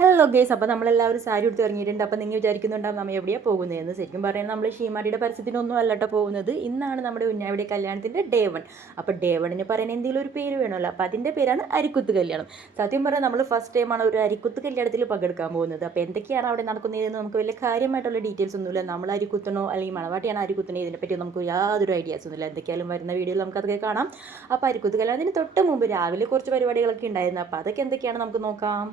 Hello guys, അപ്പോൾ നമ്മളെല്ലാവരും സാരി എടുത്ത് ഇറങ്ങിയിട്ടുണ്ട്. അപ്പോൾ നിങ്ങൾ വിചാരിക്കുന്നുണ്ടാവും നമ്മൾ എവിടെയാണ് പോകുന്നതെന്ന്. ശരിക്കും പറയുന്നത് നമ്മൾ ഷീമാരിയുടെ പരസ്യത്തിനൊന്നും അല്ലട്ടോ പോകുന്നത്. ഇന്നാണ് നമ്മുടെ ഉഞ്ഞാവിടെ കല്യാണത്തിൻ്റെ ഡേ 1. അപ്പോൾ ഡേ 1 പറയുന്ന എന്തെങ്കിലും ഒരു പേര് വേണമല്ലോ. അപ്പോൾ അതിൻ്റെ പേരാണ് അരിക്കുത്ത് കല്യാണം. സത്യം പറഞ്ഞാൽ നമ്മൾ ഫസ്റ്റ് ടൈമാണ് ഒരു അരിക്കുത്ത് കല്യാണത്തിൽ പങ്കെടുക്കാൻ പോകുന്നത്. അപ്പോൾ എന്തൊക്കെയാണ് അവിടെ നടക്കുന്നതെന്ന് നമുക്ക് വലിയ കാര്യമായിട്ടുള്ള ഡീറ്റെയിൽസ് ഒന്നുമില്ല. നമ്മൾ അരിക്കുത്തണോ അല്ലെങ്കിൽ മണവാട്ടിയാണ് അരിക്കുത്തണോ ഇതിനെപ്പറ്റി നമുക്ക് യാതൊരു ഐഡിയാസ് ഒന്നുമില്ല. എന്തൊക്കെയാലും വരുന്ന വീഡിയോയിൽ നമുക്കതൊക്കെ കാണാം. അപ്പോൾ അരിക്കുത്ത് കല്യാണത്തിന് തൊട്ട് മുമ്പ് രാവിലെ കുറച്ച് പരിപാടികളൊക്കെ ഉണ്ടായിരുന്നു. അപ്പോൾ അതൊക്കെ എന്തൊക്കെയാണ് നമുക്ക് നോക്കാം.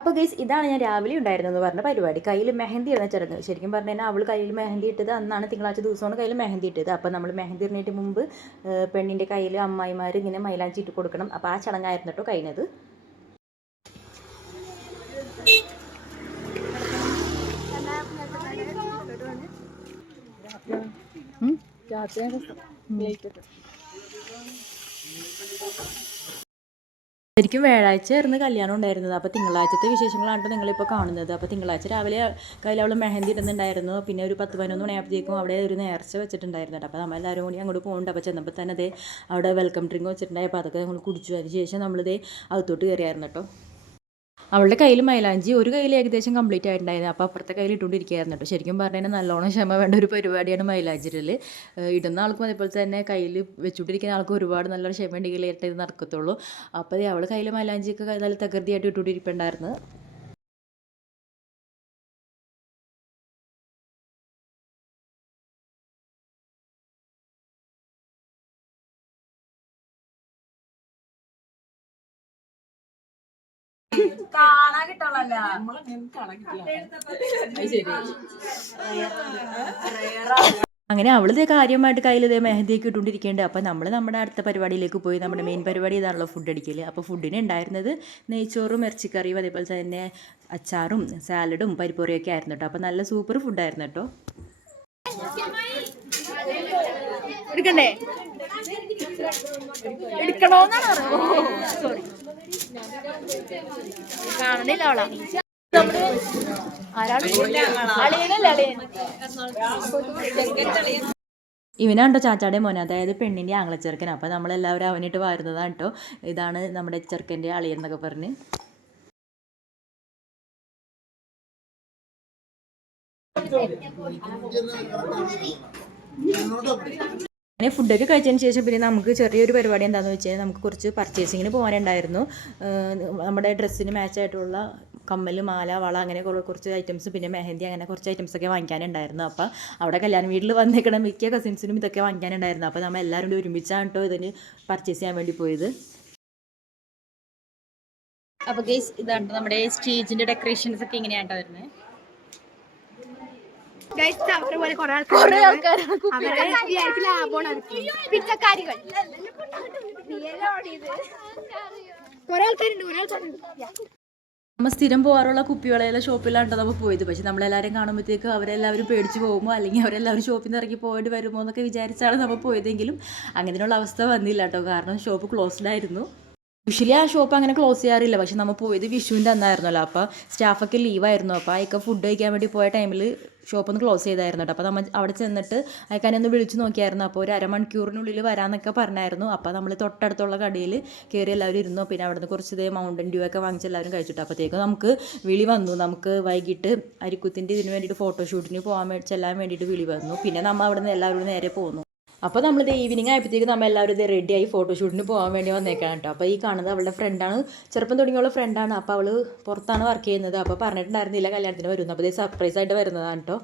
അപ്പോൾ ഗൈസ്, ഇതാണ് ഞാൻ രാവിലെ ഉണ്ടായിരുന്നെന്ന് പറഞ്ഞ പരിപാടി. കയ്യിൽ മെഹന്തി ഇടുന്ന ചടങ്ങ്. ശരിക്കും പറഞ്ഞു കഴിഞ്ഞാൽ അവൾ കയ്യിൽ മെഹന്തി ഇട്ടത് അന്നാണ്, തിങ്കളാഴ്ച ദിവസമാണ് കയ്യിൽ മെഹന്തി ഇട്ടത്. അപ്പോൾ നമ്മൾ മെഹന്തി ഇടുന്നതിന് മുമ്പ് പെണ്ണിൻ്റെ കയ്യിൽ അമ്മായിമാർ ഇങ്ങനെ മൈലാഞ്ചി ഇട്ട് കൊടുക്കണം. അപ്പോൾ ആ ചടങ്ങായിരുന്നു കേട്ടോ കഴിഞ്ഞത്. ശരിക്കും വ്യാഴാഴ്ചയായിരുന്നു കല്യാണം ഉണ്ടായിരുന്നത്. അപ്പോൾ തിങ്കളാഴ്ചത്തെ വിശേഷങ്ങളാണ് നിങ്ങളിപ്പോൾ കാണുന്നത്. അപ്പോൾ തിങ്കളാഴ്ച രാവിലെ കയ്യിൽ അവൾ മെഹന്തി ഇടുന്നുണ്ടായിരുന്നു. പിന്നെ ഒരു 10-11 മണിയാകുമ്പോഴത്തേക്കും അവിടെ ഒരു നേർച്ച വെച്ചിട്ടുണ്ടായിരുന്നു. അപ്പോൾ നമ്മളെല്ലാവരും കൂടി അങ്ങോട്ട് പോകുന്നുണ്ട്. അപ്പോൾ ചെന്നപ്പോൾ തന്നെ അതേ അവിടെ വെൽക്കം ഡ്രിങ്ക് വെച്ചിട്ടുണ്ടായി. അപ്പോൾ അതൊക്കെ നമ്മൾ കുടിച്ചു. അതിന് ശേഷം നമ്മളിതേ അകത്തോട്ട് കയറിയായിരുന്നു കേട്ടോ. അവളുടെ കയ്യിൽ മൈലാഞ്ചി ഒരു കയ്യിൽ ഏകദേശം കംപ്ലീറ്റ് ആയിട്ടുണ്ടായിരുന്നു. അപ്പോൾ അപ്പുറത്തെ കയ്യിൽ ഇട്ടുകൊണ്ടിരിക്കുകയായിരുന്നു കേട്ടോ. ശരിക്കും പറഞ്ഞു കഴിഞ്ഞാൽ നല്ലോണം ക്ഷമ വേണ്ട ഒരു പരിപാടിയാണ് മൈലാഞ്ചിരൽ. ഇടുന്ന ആൾക്കും അതേപോലെ തന്നെ കയ്യിൽ വെച്ചുകൊണ്ടിരിക്കുന്ന ആൾക്കും ഒരുപാട് നല്ലൊരു ക്ഷമ ഉണ്ടെങ്കിൽ ഏറ്റവും ഇത് നടക്കത്തുള്ളൂ. അപ്പോൾ അവൾ കയ്യിൽ മൈലാഞ്ചിയൊക്കെ നല്ല തകൃതിയായിട്ട് ഇട്ടുകൊണ്ടിരിപ്പുണ്ടായിരുന്നു. കാണാൻ കിട്ടണല്ല. അങ്ങനെ അവളിതേ കാര്യമായിട്ട് കയ്യിൽ ഇതേ മെഹന്തിയൊക്കെ ഇട്ടുകൊണ്ടിരിക്കേണ്ടത്. അപ്പോൾ നമ്മൾ നമ്മുടെ അടുത്ത പരിപാടിയിലേക്ക് പോയി. നമ്മുടെ മെയിൻ പരിപാടി ഇതാണല്ലോ, ഫുഡ് അടിക്കൽ. അപ്പോൾ ഫുഡിന് ഉണ്ടായിരുന്നത് നെയ്ച്ചോറും ഇറച്ചിക്കറിയും അതേപോലെ തന്നെ അച്ചാറും സാലഡും പരിപ്പുറിയൊക്കെ ആയിരുന്നു കേട്ടോ. അപ്പോൾ നല്ല സൂപ്പർ ഫുഡായിരുന്നു കേട്ടോ. എടുക്കണ്ടേ? എടുക്കണോന്നാണ് കാണണില്ല അവളാ. ഇവനാണ്ടോ ചാച്ചാടെ മോൻ, അതായത് പെണ്ണിൻ്റെ ആങ്ങളച്ചെറുക്കൻ. അപ്പോൾ നമ്മളെല്ലാവരും അവനിട്ട് വാരുന്നതാണ് കേട്ടോ. ഇതാണ് നമ്മുടെ ചെറുക്കൻ്റെ അളിയൻ എന്നൊക്കെ പറഞ്ഞ്. അങ്ങനെ ഫുഡൊക്കെ കഴിച്ചതിന് ശേഷം പിന്നെ നമുക്ക് ചെറിയൊരു പരിപാടി എന്താണെന്ന് വെച്ചാൽ നമുക്ക് കുറച്ച് പർച്ചേസിങ്ങിന് പോകാനുണ്ടായിരുന്നു. നമ്മുടെ ഡ്രസ്സിന് മാച്ചായിട്ടുള്ള കമ്മൽ, മാല, വള അങ്ങനെ കുറച്ച് ഐറ്റംസ്, പിന്നെ മെഹന്തി, അങ്ങനെ കുറച്ച് ഐറ്റംസൊക്കെ വാങ്ങിക്കാനുണ്ടായിരുന്നു. അപ്പോൾ അവിടെ കല്യാണ വീട്ടിൽ വന്നേക്കണ മിക്ക കസിൻസിനും ഇതൊക്കെ വാങ്ങിക്കാനുണ്ടായിരുന്നു. അപ്പോൾ നമ്മൾ എല്ലാവരും കൂടി ഒരുമിച്ചാണ് കേട്ടോ ഇതിന് പർച്ചേസ് ചെയ്യാൻ വേണ്ടി പോയത്. അപ്പോൾ ഗൈസ്, ഇതാണ് നമ്മുടെ സ്റ്റേജിൻ്റെ ഡെക്കറേഷൻസ് ഒക്കെ ഇങ്ങനെയാട്ടോ വരുന്നത്. നമ്മൾ സ്ഥിരം പോകാറുള്ള കുപ്പിവളയിലെ ഷോപ്പിലാണ് നമ്മൾ പോയത്. പക്ഷെ നമ്മളെല്ലാവരും കാണുമ്പോഴത്തേക്ക് അവരെല്ലാവരും പേടിച്ച് പോകുമോ അല്ലെങ്കിൽ അവരെല്ലാവരും ഷോപ്പിൽ നിന്ന് ഇറങ്ങി പോയിട്ട് വരുമോ എന്നൊക്കെ വിചാരിച്ചാണ് നമ്മൾ പോയതെങ്കിലും അങ്ങനെയുള്ള അവസ്ഥ വന്നില്ല കേട്ടോ. കാരണം ഷോപ്പ് ക്ലോസ്ഡ് ആയിരുന്നു. യൂഷ്വലി ആ ഷോപ്പ് അങ്ങനെ ക്ലോസ് ചെയ്യാറില്ല. പക്ഷെ നമ്മൾ പോയത് വിഷുവിൻ്റെ അന്നായിരുന്നല്ലോ. അപ്പോൾ സ്റ്റാഫൊക്കെ ലീവായിരുന്നു. അപ്പോൾ അയക്ക ഫുഡ് കഴിക്കാൻ വേണ്ടി പോയ ടൈമിൽ ഷോപ്പൊന്ന് ക്ലോസ് ചെയ്തായിരുന്നു കേട്ടോ. അപ്പോൾ നമ്മൾ അവിടെ ചെന്നിട്ട് അയക്കാനൊന്ന് വിളിച്ച് നോക്കിയായിരുന്നു. അപ്പോൾ ഒരു അരമണിക്കൂറിനുള്ളിൽ വരാമെന്നൊക്കെ പറഞ്ഞായിരുന്നു. അപ്പോൾ നമ്മൾ തൊട്ടടുത്തുള്ള കടയിൽ കയറി എല്ലാവരും ഇരുന്നു. പിന്നെ അവിടെ നിന്ന് കുറച്ച് മൗണ്ടൻ ഡ്യൂ ഒക്കെ വാങ്ങിച്ച് എല്ലാവരും കഴിച്ചിട്ട് അപ്പോഴത്തേക്കും നമുക്ക് വിളി വന്നു. നമുക്ക് വൈകിട്ട് അരിക്കുത്തിൻ്റെ ഇതിന് വേണ്ടിയിട്ട് ഫോട്ടോഷൂട്ടിന് ചെല്ലാൻ വേണ്ടിയിട്ട് വിളി വന്നു. പിന്നെ നമ്മൾ അവിടെ നിന്ന് എല്ലാവരും നേരെ പോന്നു. അപ്പോൾ നമ്മളിത് ഈവനിങ് ആയപ്പോഴത്തേക്ക് നമ്മൾ എല്ലാവരും ഇത് റെഡിയായി ഫോട്ടോഷൂട്ടിന് പോകാൻ വേണ്ടി വന്നേക്കാണ് കേട്ടോ. അപ്പോൾ ഈ കാണുന്നത് അവളുടെ ഫ്രണ്ടാണ്, ചെറുപ്പം തുടങ്ങിയുള്ള ഫ്രണ്ടാണ്. അപ്പോൾ അവൾ പുറത്താണ് വർക്ക് ചെയ്യുന്നത്. അപ്പോൾ പറഞ്ഞിട്ടുണ്ടായിരുന്നില്ല കല്യാണത്തിന് വരുന്നു. അപ്പോൾ ഇത് സർപ്രൈസ് ആയിട്ട് വരുന്നതാണ് കേട്ടോ.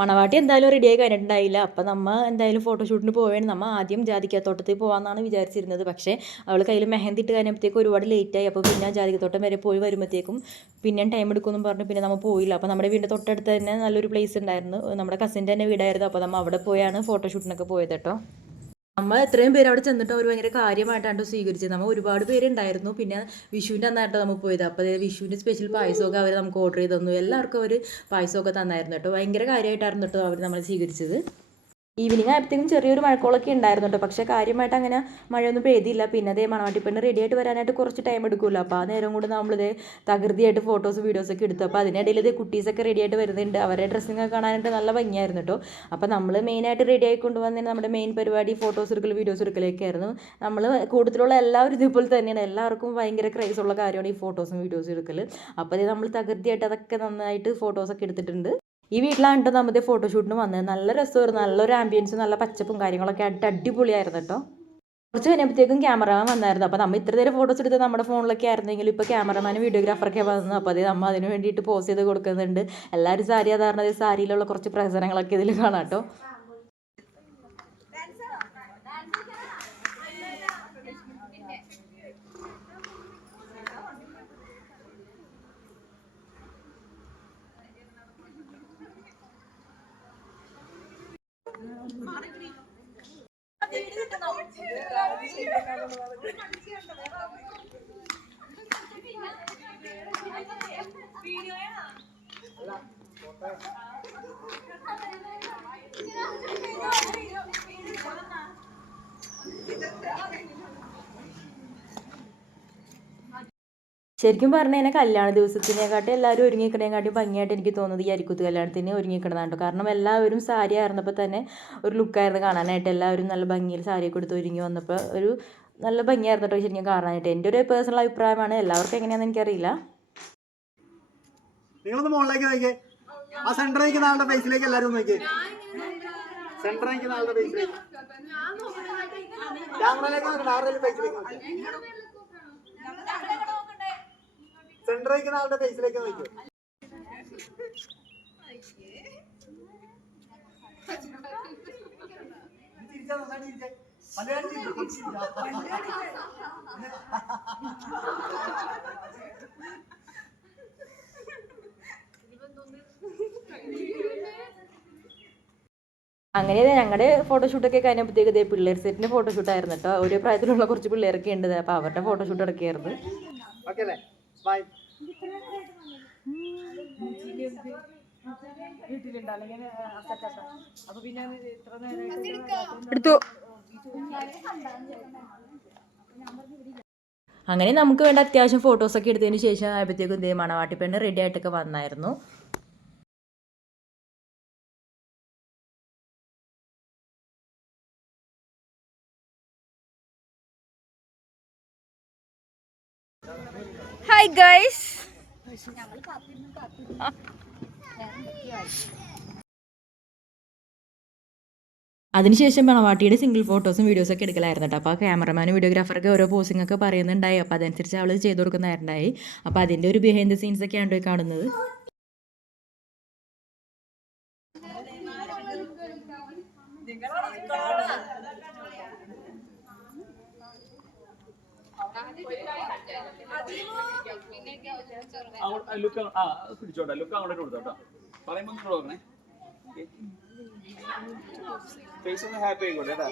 മണവാട്ടി എന്തായാലും റെഡിയായി കഴിഞ്ഞിട്ടുണ്ടായില്ല. അപ്പം നമ്മൾ എന്തായാലും ഫോട്ടോഷൂട്ടിന് പോവുകയാണ്. നമ്മൾ ആദ്യം ജാതിക്കത്തോട്ടത്തിൽ പോകാമെന്നാണ് വിചാരിച്ചിരുന്നത്. പക്ഷേ അവൾ കയ്യിൽ മെഹന്തി ഇട്ട് കഴിഞ്ഞപ്പോഴത്തേക്കും ഒരുപാട് ലേറ്റായി. അപ്പോൾ പിന്നെ ജാതിക്കത്തോട്ടം വരെ പോയി വരുമ്പോഴത്തേക്കും പിന്നെ ടൈം എടുക്കുമെന്നും പറഞ്ഞ് പിന്നെ നമ്മൾ പോയില്ല. അപ്പോൾ നമ്മുടെ വീടിൻ്റെ തൊട്ടടുത്ത് തന്നെ നല്ലൊരു പ്ലേസ് ഉണ്ടായിരുന്നു. നമ്മുടെ കസിൻ്റെ തന്നെ വീടായിരുന്നു. അപ്പോൾ നമ്മൾ അവിടെ പോയാണ് ഫോട്ടോഷൂട്ടിനൊക്കെ പോയത് കേട്ടോ. നമ്മൾ എത്രയും പേര് അവിടെ ചെന്നിട്ട് അവർ ഭയങ്കര കാര്യമായിട്ടാണ് സ്വീകരിച്ചത്. നമ്മൾ ഒരുപാട് പേരുണ്ടായിരുന്നു. പിന്നെ വിഷുവിൻ്റെ അന്നായിട്ടോ നമ്മൾ പോയത്. അപ്പോൾ വിഷുവിൻ്റെ സ്പെഷ്യൽ പായസമൊക്കെ അവർ നമുക്ക് ഓർഡർ ചെയ്ത് തന്നു. എല്ലാവർക്കും അവർ പായസമൊക്കെ തന്നായിരുന്നു കേട്ടോ. ഭയങ്കര കാര്യമായിട്ടായിരുന്നു കേട്ടോ അവർ നമ്മളെ സ്വീകരിച്ചത്. ഈവനിങ് ആയപ്പോഴത്തേക്കും ചെറിയൊരു മഴക്കോളൊക്കെ ഉണ്ടായിരുന്നു കേട്ടോ. പക്ഷേ കാര്യമായിട്ട് അങ്ങനെ മഴയൊന്നും പെയ്തില്ല. പിന്നെ അതേ മണവാട്ടിപ്പെണ്ണ് റെഡി ആയിട്ട് വരാനായിട്ട് കുറച്ച് ടൈം എടുക്കുമല്ലോ. അപ്പോൾ ആ നേരം കൊണ്ട് നമ്മളിതേ തകൃതിയായിട്ട് ഫോട്ടോസ് വീഡിയോസൊക്കെ എടുത്തു. അപ്പോൾ അതിനിടയിൽ ഇത് കുട്ടീസൊക്കെ റെഡി ആയിട്ട് വരുന്നുണ്ട്. അവരുടെ ഡ്രസ്സിങ്ങൊക്കെ കാണാനായിട്ട് നല്ല ഭംഗിയായിരുന്നു കേട്ടോ. അപ്പോൾ നമ്മൾ മെയിനായിട്ട് റെഡി ആയി കൊണ്ടുവന്നതിന് നമ്മുടെ മെയിൻ പരിപാടി ഫോട്ടോസ് എടുക്കൽ വീഡിയോസ് എടുക്കലൊക്കെ ആയിരുന്നു. നമ്മൾ കൂടുതലുള്ള എല്ലാവരും ഇതുപോലെ തന്നെയാണ്. എല്ലാവർക്കും ഭയങ്കര ക്രൈസുള്ള കാര്യമാണ് ഈ ഫോട്ടോസും വീഡിയോസും എടുക്കൽ. അപ്പോൾ അത് നമ്മൾ തകൃതിയായിട്ട് അതൊക്കെ നന്നായിട്ട് ഫോട്ടോസൊക്കെ എടുത്തിട്ടുണ്ട്. ഈ വീട്ടിലാണ് കേട്ടോ നമ്മുടെ ഫോട്ടോഷൂട്ടിന് വന്നത്. നല്ല രസമായിരുന്നു, നല്ലൊരു ആംബിയൻസ്, നല്ല പച്ചപ്പും കാര്യങ്ങളൊക്കെ ആയിട്ട് അടിപൊളിയായിരുന്നു കേട്ടോ. കുറച്ച് കഴിഞ്ഞപ്പോഴത്തേക്കും ക്യാമറമാൻ വന്നായിരുന്നു. അപ്പോൾ നമ്മൾ ഇത്ര നേരം ഫോട്ടോസ് എടുത്ത് നമ്മുടെ ഫോണിലൊക്കെ ആയിരുന്നെങ്കിൽ ഇപ്പോൾ ക്യാമറമാനും വീഡിയോഗ്രാഫറൊക്കെ വന്നു. അപ്പോൾ അത് നമ്മൾ അതിന് വേണ്ടിയിട്ട് പോസ് ചെയ്ത് കൊടുക്കുന്നുണ്ട്. എല്ലാവരും സാരി സാധാരണ സാരിയിലുള്ള കുറച്ച് പ്രഹസനങ്ങളൊക്കെ ഇതിൽ കാണാം കേട്ടോ. ശരിക്കും പറഞ്ഞു കഴിഞ്ഞാൽ കല്യാണ ദിവസത്തിനെക്കാട്ടും എല്ലാവരും ഒരുങ്ങിക്കണേക്കാട്ടും ഭംഗിയായിട്ട് എനിക്ക് തോന്നുന്നത് ഈ അരിക്കുത്ത് കല്യാണത്തിന് ഒരുങ്ങിക്കിടന്നാണ് കേട്ടോ. കാരണം എല്ലാവരും സാരി ആയിരുന്നപ്പോൾ തന്നെ ഒരു ലുക്കായിരുന്നു കാണാനായിട്ട്. എല്ലാവരും നല്ല ഭംഗിയിൽ സാരിയൊക്കെ എടുത്ത് ഒരുങ്ങി വന്നപ്പോൾ ഒരു നല്ല ഭംഗിയായിരുന്നു കേട്ടോ ശരിക്കും കാണാനായിട്ട്. എൻ്റെ ഒരു പേഴ്സണൽ അഭിപ്രായമാണ്. എല്ലാവർക്കും എങ്ങനെയാണെന്ന് എനിക്കറിയില്ല. നിങ്ങളൊന്ന് മുകളിലേക്ക് നോക്കിയേ. ആ സെന്ററിലേക്ക് നാളുടെ ഫേസിലേക്ക് എല്ലാവരും നോക്കിയേ. സെന്ററിലേക്ക് നാളുടെ ഫേസിലേക്ക്, ക്യാമറയിലേക്ക് നോക്കണ്ട, ആരുടെ ഫേസിലേക്ക് നോക്കിയേ. സെന്ററിലേക്ക് നാളുടെ ഫേസിലേക്ക് നോക്കിയോ. അങ്ങനെ ഞങ്ങളുടെ ഫോട്ടോഷൂട്ടൊക്കെ കഴിഞ്ഞപ്പോഴത്തേക്ക് ഇതേ പിള്ളേർ സെറ്റിൻ്റെ ഫോട്ടോഷൂട്ടായിരുന്നു കേട്ടോ. ഒരേ പ്രായത്തിലുള്ള കുറച്ച് പിള്ളേരൊക്കെ ഉണ്ട്. അപ്പോൾ അവരുടെ ഫോട്ടോഷൂട്ട് ഇടയ്ക്കായിരുന്നു. എടുത്തു. അങ്ങനെ നമുക്ക് വേണ്ട അത്യാവശ്യം ഫോട്ടോസൊക്കെ എടുത്തതിന് ശേഷം ആയപ്പോഴത്തേക്കും ഇതേ മണവാട്ടിപ്പെണ്ണ് റെഡി ആയിട്ടൊക്കെ വന്നായിരുന്നു. Hi guys. അതിനുശേഷം മണവാട്ടിയുടെ സിംഗിൾ ഫോട്ടോസും വീഡിയോസൊക്കെ എടുക്കലായിരുന്നു കേട്ടോ. അപ്പോൾ ആ ക്യാമറമാനും വീഡിയോഗ്രാഫറൊക്കെ ഓരോ പോസിങ്ങൊക്കെ പറയുന്നുണ്ടായി. അപ്പോൾ അതനുസരിച്ച് അവൾ ചെയ്ത് കൊടുക്കുന്നുണ്ടായി. അപ്പോൾ അതിൻ്റെ ഒരു ബിഹൈൻഡ് ദ സീൻസൊക്കെയാണ് കാണുന്നത്. ലുക്ക് പിടിച്ചോട്ടെ, ലുക്ക് അങ്ങോട്ട് കൊടുത്തോട്ടോ. പറയുമ്പോൾ നിങ്ങൾ നോക്കണേ. ഫേസ് ഒന്ന് ഹാപ്പി ആയിക്കോട്ടെ കേട്ടോ.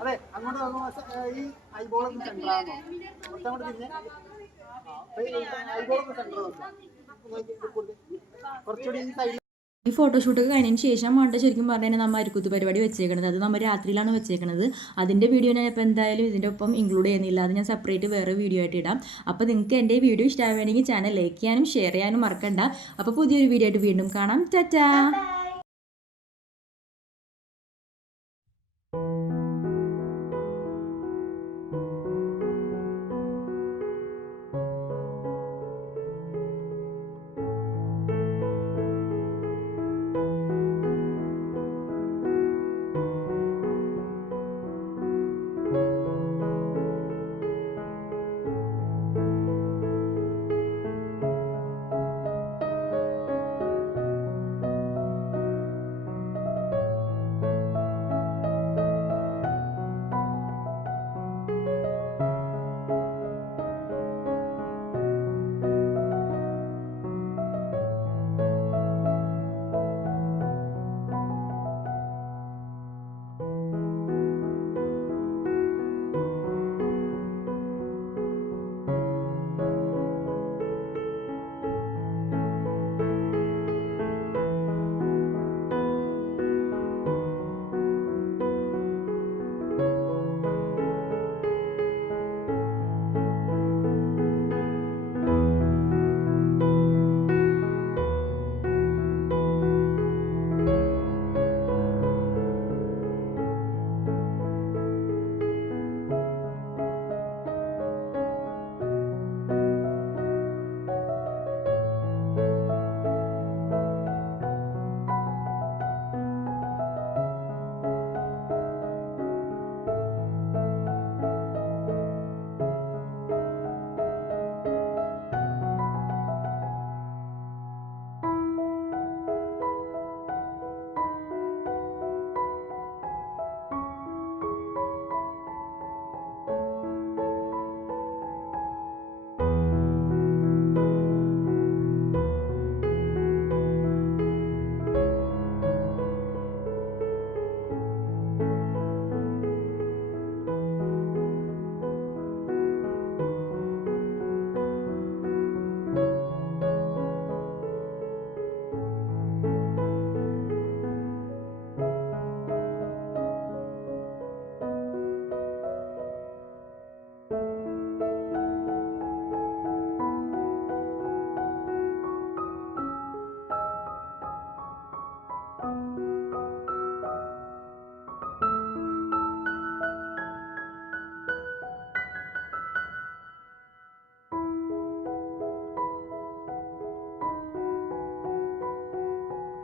അതെ, അങ്ങോട്ട് നോക്കുമ്പോ ഈ ഐബോളൊന്ന് സെന്റർ ആണോ, അങ്ങോട്ട് തിരിഞ്ഞ് ഐബോളൊന്ന് സെന്റർ കുറച്ചുകൂടി ഈ സൈഡിൽ. ഈ ഫോട്ടോഷൂട്ടൊക്കെ കഴിഞ്ഞതിന് ശേഷം വേണ്ട ശരിക്കും പറഞ്ഞു കഴിഞ്ഞാൽ നമ്മൾ അരിക്കുത്ത് പരിപാടി വെച്ചേക്കണത്. അത് നമ്മൾ രാത്രിയിലാണ് വെച്ചേക്കണത്. അതിൻ്റെ വീഡിയോ ഞാൻ ഇപ്പോൾ എന്തായാലും ഇതിൻ്റെ ഒപ്പം ഇൻക്ലൂഡ് ചെയ്യുന്നില്ല. അത് ഞാൻ സെപ്പറേറ്റ് വേറെ വീഡിയോ ആയിട്ട് ഇടാം. അപ്പോൾ നിങ്ങൾക്ക് എൻ്റെ വീഡിയോ ഇഷ്ടമാവുകയാണെങ്കിൽ ചാനൽ ലൈക്ക് ചെയ്യാനും ഷെയർ ചെയ്യാനും മറക്കണ്ട. അപ്പോൾ പുതിയൊരു വീഡിയോ ആയിട്ട് വീണ്ടും കാണാം. ടാറ്റാ.